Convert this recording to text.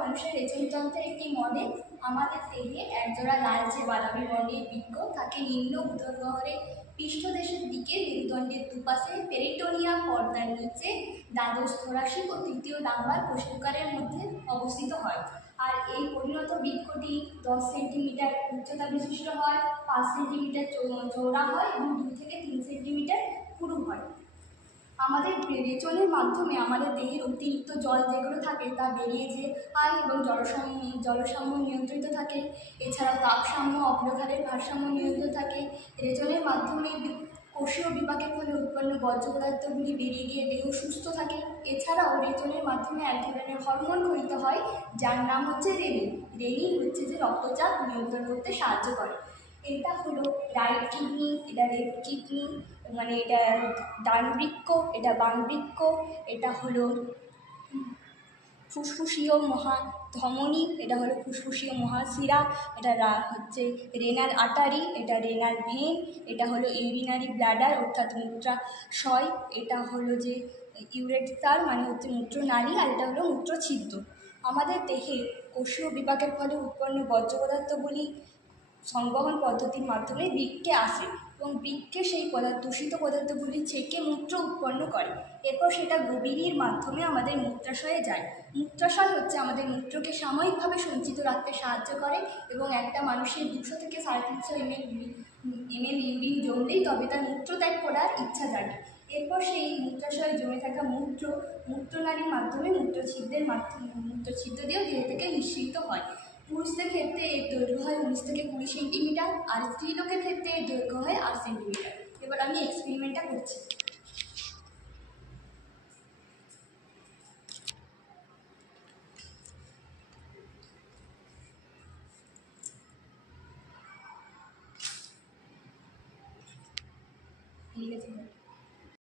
মানুষের রেচনযন্ত্রের একটি মডেল। আমাদের দেহে একজোড়া লালচে বাদামি বর্ণের বৃক্ক থাকে নিম্ন উদরগহরে পৃষ্ঠদেশের দিকে মেরুদণ্ডের দুপাশে পেরিটোনিয়াম পর্দার নিচে দ্বাদশ থোরাসিক ও তৃতীয় লাম্বার কোষাগারের মধ্যে অবস্থিত হয়। আর এই পরিণত বৃক্কটি 10 সেন্টিমিটার উচ্চতা বিশিষ্ট হয়, 5 সেন্টিমিটার চওড়া হয় এবং 2 থেকে 3 সেন্টিমিটার পুরু হয়। আমাদের রেচনের মাধ্যমে আমাদের দেহের অতিরিক্ত জল যেগুলো থাকে তা বেরিয়ে যায় এবং জলসাম্য নিয়ন্ত্রিত থাকে। এছাড়াও তাপসাম্য অগ্রভারের ভারসাম্য নিয়ন্ত্রিত থাকে। রেচনের মাধ্যমে কোষীয় বিপাকের ফলে উৎপন্ন বর্জ্য পদার্থগুলি বেরিয়ে গিয়ে দেহ সুস্থ থাকে। এছাড়াও রেচনের মাধ্যমে এক ধরনের হরমোন ঘটিত হয় যার নাম হচ্ছে রেনিন। রেনিন হচ্ছে যে রক্তচাপ নিয়ন্ত্রণ করতে সাহায্য করে। এটা হলো রাইট কিডনি, এটা লেফট কিডনি, মানে এটা ডান বৃক্ক, এটা বাম বৃক্ক। এটা হলো ফুসফুসীয় মহাধমনী, এটা হলো ফুসফুসীয় মহাশিরা। এটা হচ্ছে রেনাল আর্টারি, এটা রেনাল ভেন। এটা হলো ইউরিনারি ব্লাডার অর্থাৎ মূত্রাশয়। এটা হলো যে ইউরেটার মানে হচ্ছে মূত্রনালী, আর এটা হলো মূত্রছিদ্র। আমাদের দেহে কোষীয় বিপাকের ফলে উৎপন্ন বর্জ্য পদার্থগুলি সংবহন পদ্ধতির মাধ্যমে বৃক্কে আসে এবং বৃক্কে সেই দূষিত পদার্থগুলি ছেঁকে মূত্র উৎপন্ন করে। এরপর সেটা গভীরের মাধ্যমে আমাদের মূত্রাশয়ে যায়। মূত্রাশয় হচ্ছে আমাদের মূত্রকে সাময়িকভাবে সঞ্চিত রাখতে সাহায্য করে এবং একটা মানুষের 200 থেকে 350 ml ইউরিন জমলেই তবে তার মূত্র ত্যাগ করার ইচ্ছা জাগে। এরপর সেই মূত্রাশয়ে জমে থাকা মূত্রনালীর মাধ্যমে মূত্রছিদ্র দিয়েও দেহ থেকে নিঃসৃত হয়। পুরুষদের ক্ষেত্রে এর দৈর্ঘ্য হয় 19 থেকে 20 সেন্টিমিটার, আর স্ত্রীলোকের ক্ষেত্রে এর দৈর্ঘ্য হয় 8 সেন্টিমিটার। এবার আমি এক্সপেরিমেন্টটা করছি। ঠিক আছে।